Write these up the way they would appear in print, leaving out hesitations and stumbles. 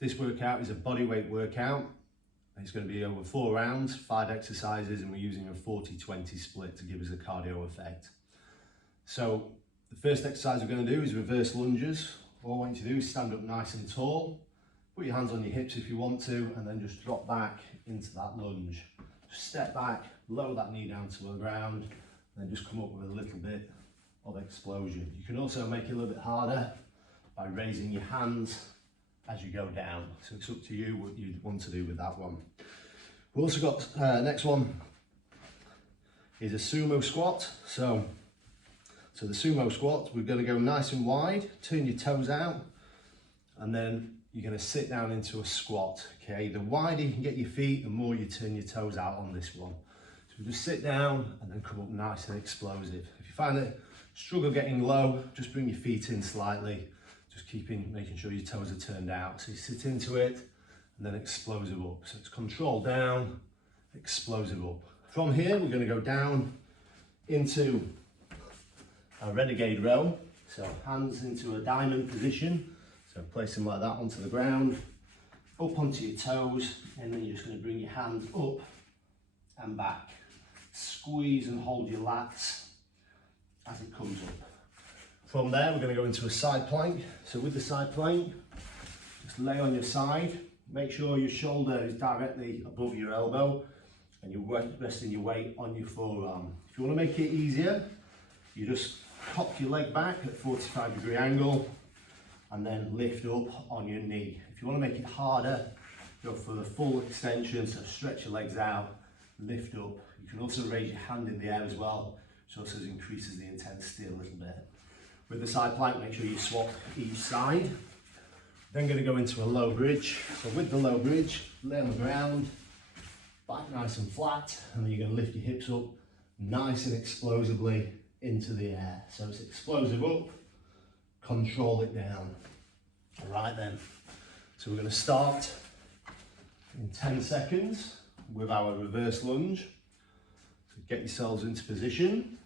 This workout is a body weight workout. It's going to be over 4 rounds, 5 exercises, and we're using a 40-20 split to give us a cardio effect. So the first exercise we're going to do is reverse lunges. All I want you to do is stand up nice and tall, put your hands on your hips if you want to, and then just drop back into that lunge. Just step back, lower that knee down to the ground, and then just come up with a little bit of explosion. You can also make it a little bit harder by raising your hands as you go down. So it's up to you what you want to do with that one. We've also got, next one is a sumo squat. So the sumo squat, we're going to go nice and wide, turn your toes out, and then you're going to sit down into a squat. Okay, the wider you can get your feet, the more you turn your toes out on this one. So just sit down and then come up nice and explosive. If you find that struggle getting low, just bring your feet in slightly. Just making sure your toes are turned out. So you sit into it and then explosive up. So it's control down, explosive up. From here, we're going to go down into a renegade row. So hands into a diamond position. So place them like that onto the ground, up onto your toes, and then you're just going to bring your hands up and back. Squeeze and hold your lats as it comes up. From there, we're going to go into a side plank. So with the side plank, just lay on your side. Make sure your shoulder is directly above your elbow and you're resting your weight on your forearm. If you want to make it easier, you just cock your leg back at 45-degree angle and then lift up on your knee. If you want to make it harder, go for the full extension, so stretch your legs out, lift up. You can also raise your hand in the air as well, which also increases the intensity a little bit. With the side plank, make sure you swap each side. Then going to go into a low bridge. So with the low bridge, lay on the ground, back nice and flat, and then you're going to lift your hips up nice and explosively into the air. So it's explosive up, control it down. All right then. So we're going to start in 10 seconds with our reverse lunge. So get yourselves into position.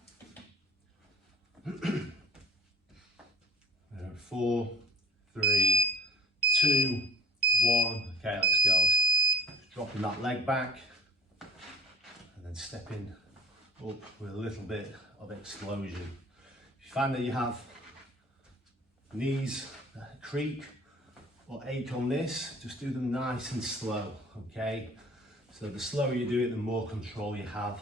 4, 3, 2, 1. Okay, let's go. Just dropping that leg back and then stepping up with a little bit of explosion. If you find that you have knees creak or ache on this, just do them nice and slow, okay? So the slower you do it, the more control you have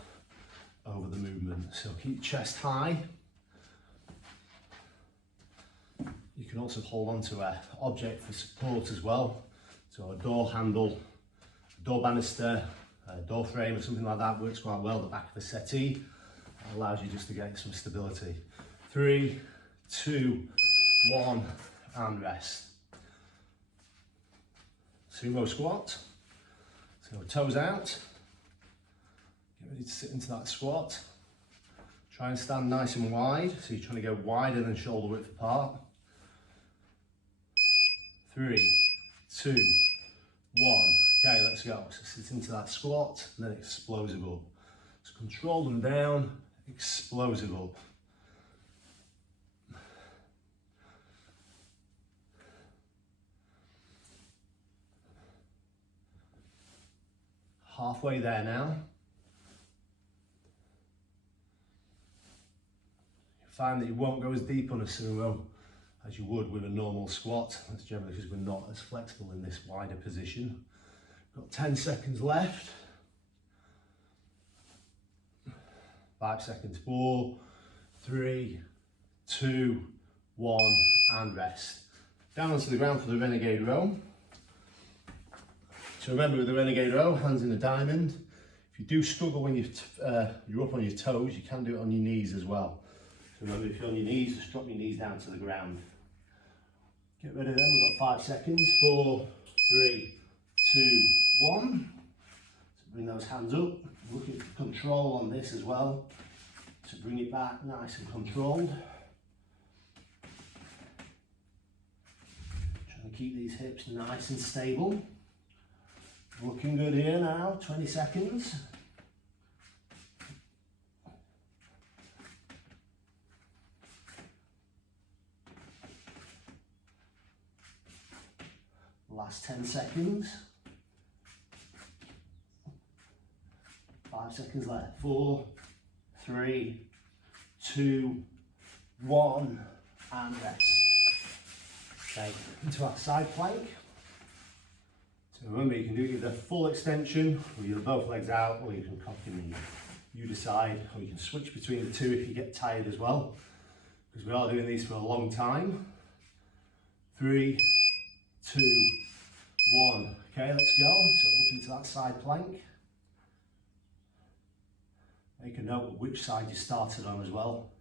over the movement. So keep chest high. You can also hold on to an object for support as well. So a door handle, a door banister, a door frame or something like that works quite well. The back of the settee allows you just to get some stability. 3, 2, 1, and rest. Sumo squat. So toes out. Get ready to sit into that squat. Try and stand nice and wide. So you're trying to go wider than shoulder width apart. 3, 2, 1. Okay, let's go. So sit into that squat and then explosive up. So control them down, explosive up. Halfway there now. You find that you won't go as deep on a sumo as you would with a normal squat. That's generally because we're not as flexible in this wider position. Got 10 seconds left. 5 seconds. 4, 3, 2, 1, and rest. Down onto the ground for the renegade row. So remember with the renegade row, hands in a diamond. If you do struggle when you're up on your toes, you can do it on your knees as well. So remember, if you're on your knees, just drop your knees down to the ground. Get ready then, we've got 5 seconds. 4, 3, 2, 1. So bring those hands up. Looking for control on this as well. So bring it back nice and controlled. Trying to keep these hips nice and stable. Looking good here now, 20 seconds. Last 10 seconds. 5 seconds left. 4, 3, 2, 1, and rest. Okay, into our side plank. So remember, you can do either full extension, or either both legs out, or you can cock your knee. You decide, or you can switch between the two if you get tired as well, because we are doing these for a long time. 3, 2, 1. Okay, let's go. So up into that side plank. Make a note of which side you started on as well.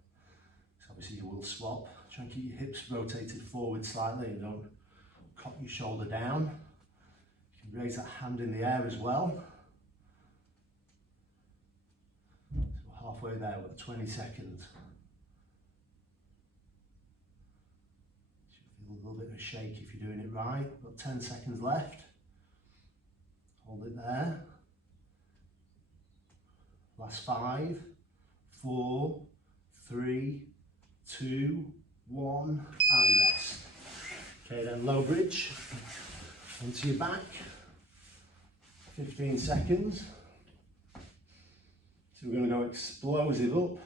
So obviously you will swap. Try and keep your hips rotated forward slightly and don't cock your shoulder down. You can raise that hand in the air as well. So we're halfway there with 20 seconds. Should feel a little bit of a shake if you're doing it right. Got 10 seconds left. Hold it there. Last 5, 4, 3, 2, 1, and rest. Okay, then low bridge onto your back. 15 seconds. So we're going to go explosive up.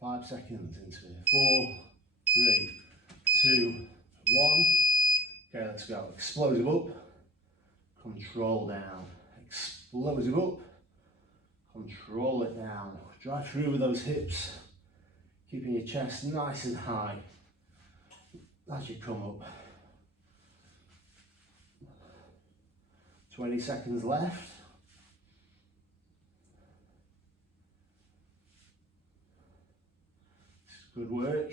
5 seconds into it. 4, 3, 2, 1. Okay, let's go. Explosive up. Control down, explosive up, control it down. Drive through with those hips, keeping your chest nice and high as you come up. 20 seconds left. Good work.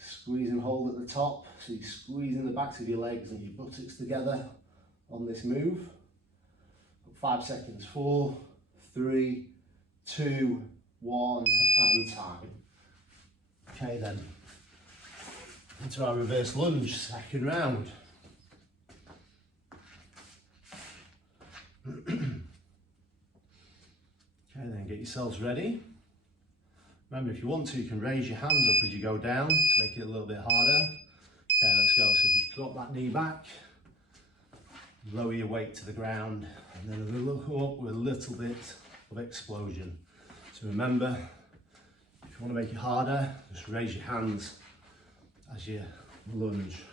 Squeeze and hold at the top, so you're squeezing the backs of your legs and your buttocks together on this move. 5 seconds. 4, 3, 2, 1, and time. Okay then, into our reverse lunge, second round. Okay then, get yourselves ready. Remember, if you want to, you can raise your hands up as you go down to make it a little bit harder. Okay, let's go. So just drop that knee back. Lower your weight to the ground, and then we'll come up with a little bit of explosion. So remember, if you want to make it harder, just raise your hands as you lunge.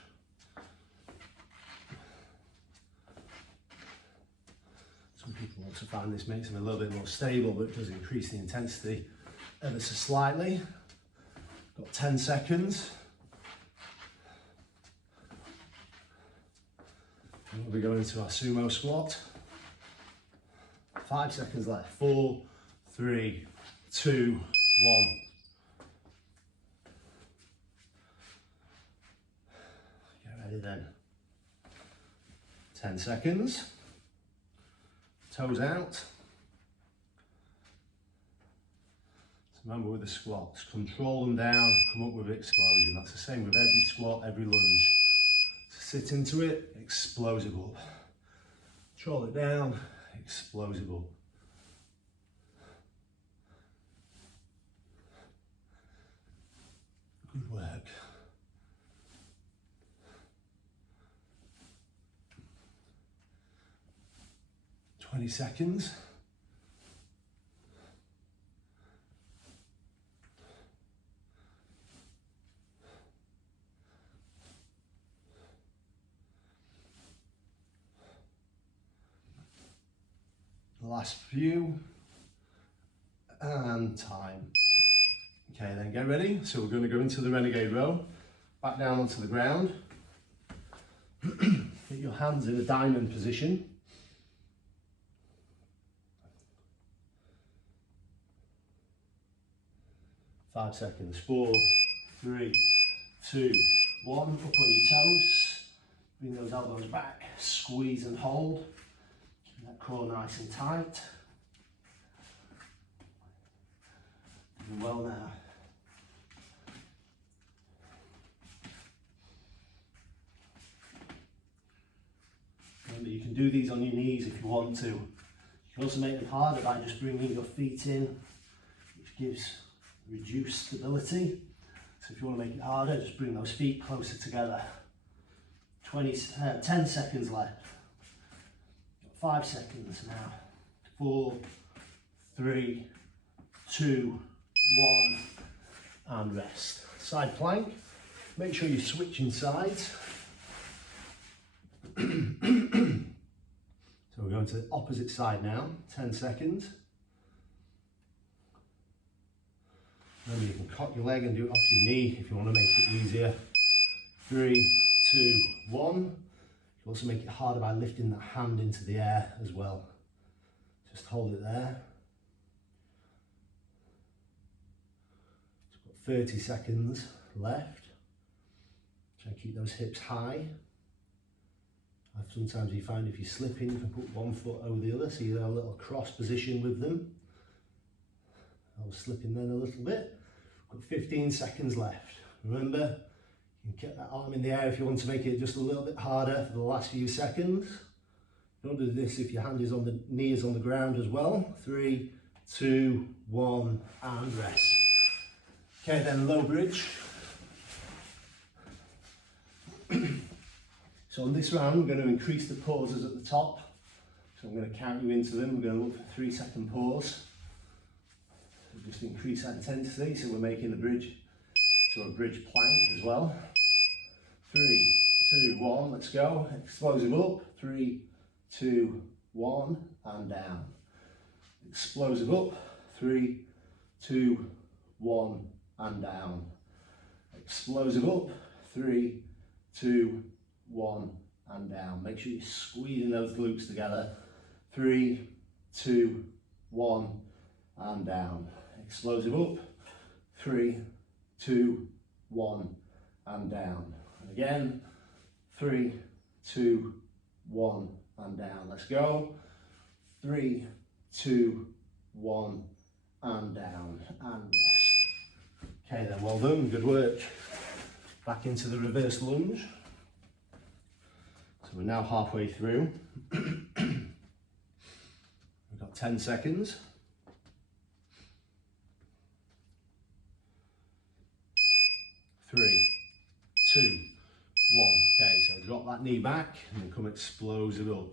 Some people want to find this makes them a little bit more stable, but it does increase the intensity ever so slightly. Got 10 seconds. And we'll be going into our sumo squat. 5 seconds left. 4, 3, 2, 1. Get ready then. 10 seconds. Toes out. So remember with the squats, control them down, come up with explosion. That's the same with every squat, every lunge. Sit into it, explosive up. Control it down, explosive up. Good work. Twenty seconds. Last few, and time. Okay, then get ready. So we're going to go into the renegade row, back down onto the ground. Get your hands in a diamond position. Five seconds. 4, 3, 2, 1. Up on your toes. Bring those elbows back. Squeeze and hold. That core nice and tight. Doing well now. Remember, you can do these on your knees if you want to. You can also make them harder by just bringing your feet in, which gives reduced stability. So So if you want to make it harder, just bring those feet closer together. 10 seconds left. 5 seconds now. 4, 3, 2, 1, and rest. Side plank. Make sure you're switching sides. So we're going to the opposite side now. 10 seconds. Then you can cock your leg and do it off your knee if you want to make it easier. 3, 2, 1. You can also make it harder by lifting that hand into the air as well. Just hold it there. Just got 30 seconds left. Try and keep those hips high. Sometimes you find if you're slipping, you can put one foot over the other, so you have a little cross position with them. I was slipping then a little bit. Got 15 seconds left. Remember, you can get that arm in the air if you want to make it just a little bit harder for the last few seconds. You don't do this if your hand is on the knee is on the ground as well. 3, 2, 1, and rest. Okay, then low bridge. So on this round, we're going to increase the pauses at the top. So I'm going to count you into them. We're going to look for 3-second pause. So just increase that intensity. So we're making the bridge to a bridge plank as well. 3, 2, 1, let's go. Explosive up. 3, 2, 1, and down. Explosive up. 3, 2, 1, and down. Explosive up. 3, 2, 1, and down. Make sure you're squeezing those glutes together. 3, 2, 1, and down. Explosive up. 3, 2, 1, and down. And again. 3, 2, 1, and down. Let's go. 3, 2, 1, and down. And rest. Okay then, well done. Good work. Back into the reverse lunge. So we're now halfway through. We've got 10 seconds. 3, 2, 1. Okay, so drop that knee back and then come explosive up.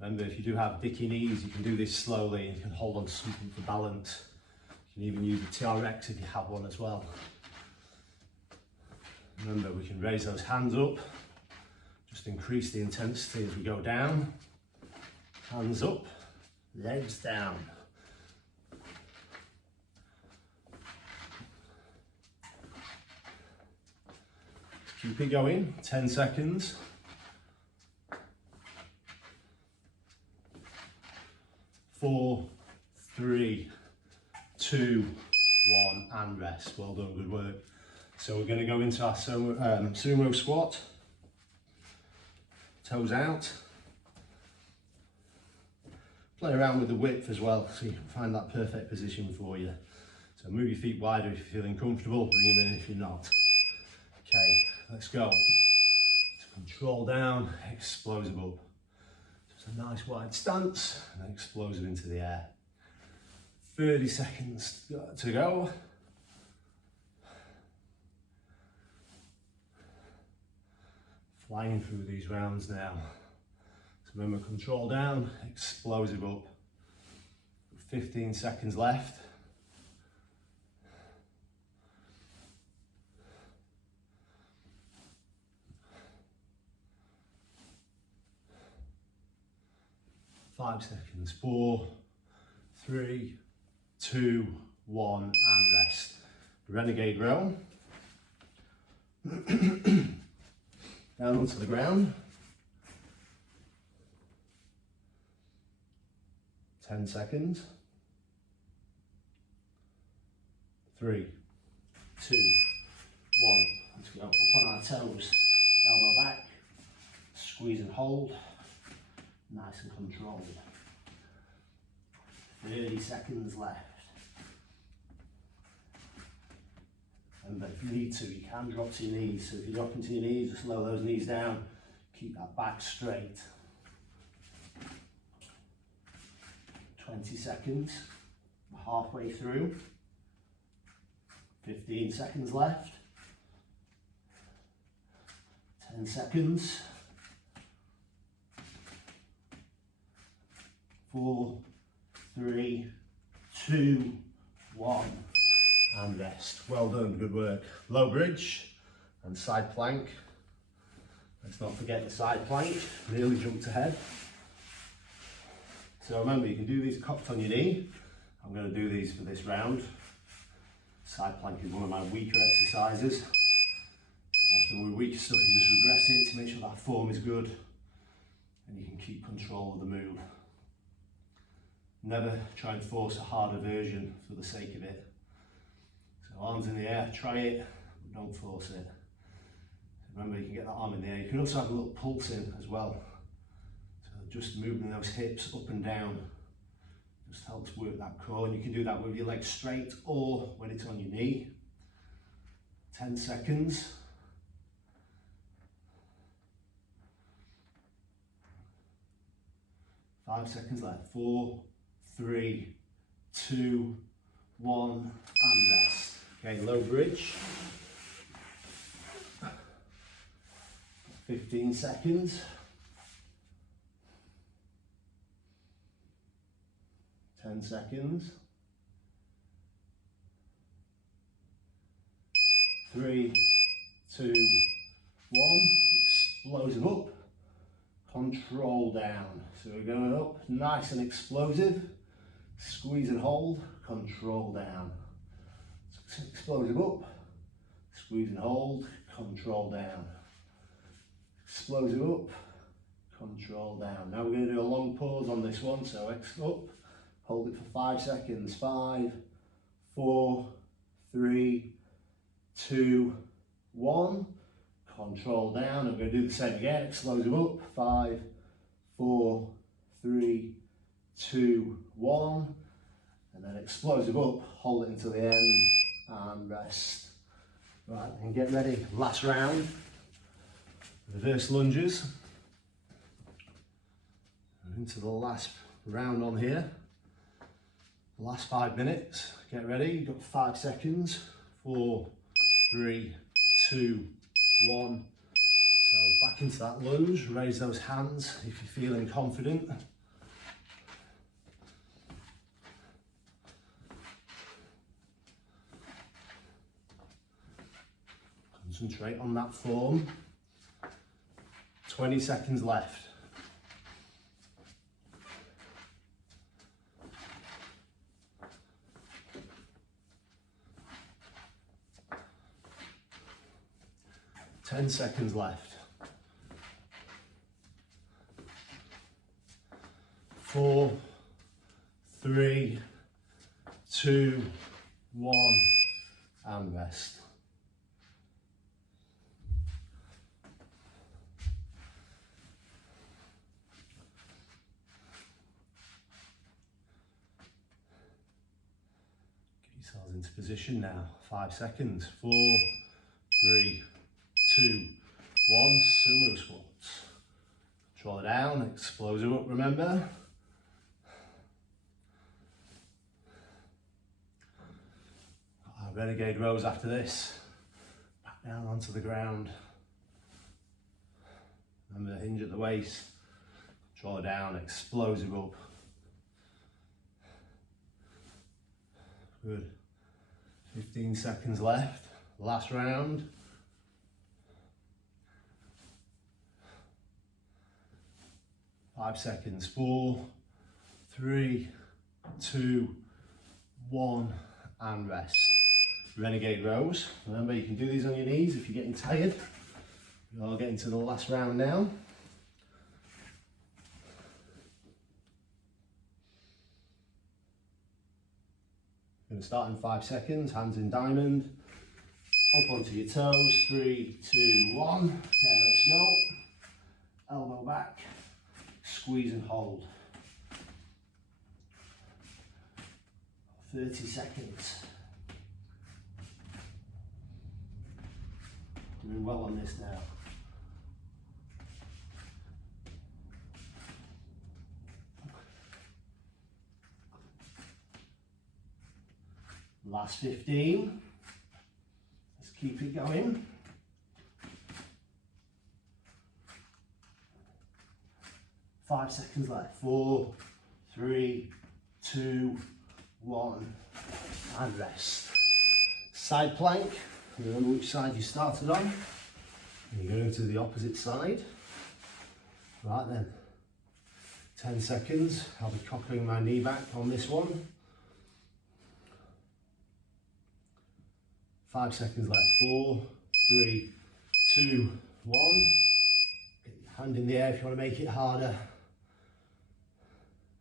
Remember, if you do have dicky knees, you can do this slowly and you can hold on to something for balance. You can even use the TRX if you have one as well. Remember, we can raise those hands up. Just increase the intensity as we go down. Hands up, legs down. Keep it going, 10 seconds. 4, 3, 2, 1, and rest. Well done, good work. So we're going to go into our sumo squat. Toes out. Play around with the width as well, so you can find that perfect position for you. So move your feet wider if you're feeling comfortable, bring them in if you're not. Okay, let's go. So control down, explosive up. Just a nice wide stance, and then explosive into the air. 30 seconds to go. Flying through these rounds now. So remember, control down, explosive up. 15 seconds left. Five seconds. 4, 3, 2, 1, and rest. Renegade row. Down onto the ground. 10 seconds. 3, 2, 1. Let's go up on our toes. Elbow back. Squeeze and hold. Nice and controlled. 30 seconds left. And if you need to, you can drop to your knees. So if you drop into your knees, just lower those knees down. Keep that back straight. 20 seconds. We're halfway through. 15 seconds left. 10 seconds. 4, 3, 2, 1, and rest. Well done, good work. Low bridge and side plank. Let's not forget the side plank, nearly jumped ahead. So remember, you can do these cocked on your knee. I'm going to do these for this round. Side plank is one of my weaker exercises. Often with weaker stuff, you just regress it to make sure that form is good and you can keep control of the move. Never try and force a harder version for the sake of it. So arms in the air, try it, but don't force it. Remember, you can get that arm in the air. You can also have a little pulse in as well. So just moving those hips up and down just helps work that core, and you can do that with your legs straight or when it's on your knee. 10 seconds. 5 seconds left. 4, 3, 2, 1, and rest. Okay, low bridge. 15 seconds. 10 seconds. 3, 2, 1. Explosive up. Control down. So we're going up, nice and explosive. Squeeze and hold, control down. So explosive up, squeeze and hold, control down. Explosive up, control down. Now we're going to do a long pause on this one. So X up, hold it for 5 seconds. 5, 4, 3, 2, 1. Control down. I'm going to do the same again. Explosive up. 5, 4, 3, 2, 1. And then explosive up. Hold it until the end and rest. Right, and get ready. Last round. Reverse lunges. We're into the last round on here. Last 5 minutes. Get ready. You've got 5 seconds. 4, 3, 2, 1. So back into that lunge, raise those hands if you're feeling confident. Concentrate on that form. 20 seconds left. Ten seconds left. 4, 3, 2, 1, and rest. Get yourselves into position now. 5 seconds. 4, 3, 2, 1, sumo squats. Draw down, explosive up, remember. Renegade rows after this. Back down onto the ground. Remember, hinge at the waist. Draw down, explosive up. Good. 15 seconds left. Last round. 5 seconds. 4, 3, 2, 1, and rest. Renegade rows. Remember, you can do these on your knees if you're getting tired. We are getting to the last round now. Going to start in 5 seconds. Hands in diamond. Up onto your toes. 3, 2, 1. Okay, let's go. Elbow back. Squeeze and hold. 30 seconds. Doing well on this now. Last 15. keep it going. 5 seconds left. 4, 3, 2, 1, and rest. Side plank. Remember which side you started on. And you're going to the opposite side. Right then. 10 seconds. I'll be cocking my knee back on this one. 5 seconds left. 4, 3, 2, 1. Get your hand in the air if you want to make it harder.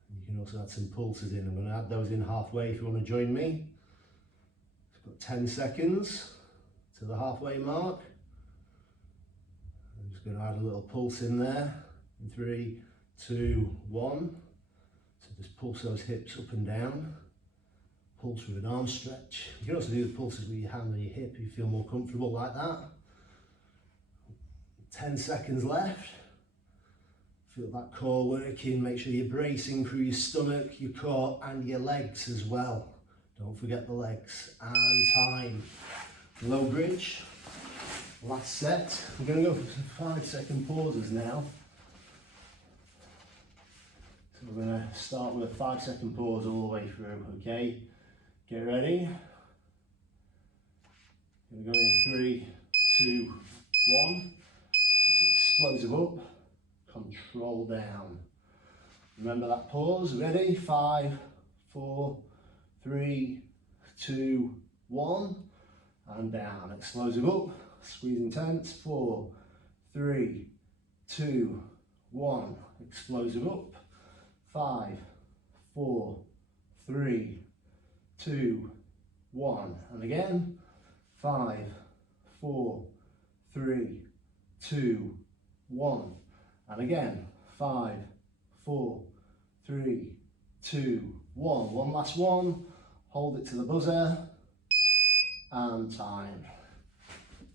You can also add some pulses in. I'm going to add those in halfway if you want to join me. Got 10 seconds to the halfway mark. I'm just going to add a little pulse in there. In 3, 2, 1. So just pulse those hips up and down. Pulse with an arm stretch. You can also do the pulses with your hand on your hip if you feel more comfortable like that. 10 seconds left. Feel that core working. Make sure you're bracing through your stomach, your core and your legs as well. Don't forget the legs. And time. Low bridge. Last set. I'm going to go for 5-second pauses now. So we're going to start with a 5-second pause all the way through, okay? Get ready. We're going to go in 3, 2, 1. Explosive up, control down. Remember that pause, ready? 5, 4, 3, 2, 1. And down, explosive up, squeeze intense. 4, 3, 2, 1. Explosive up. 5, 4, 3, 2, 1. And again. 5, 4, 3, 2, 1. And again. 5, 4, 3, 2, 1. One last one. Hold it to the buzzer. And time.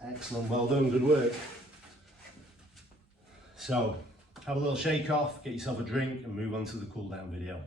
Excellent, well done, good work. So, have a little shake off, get yourself a drink and move on to the cool down video.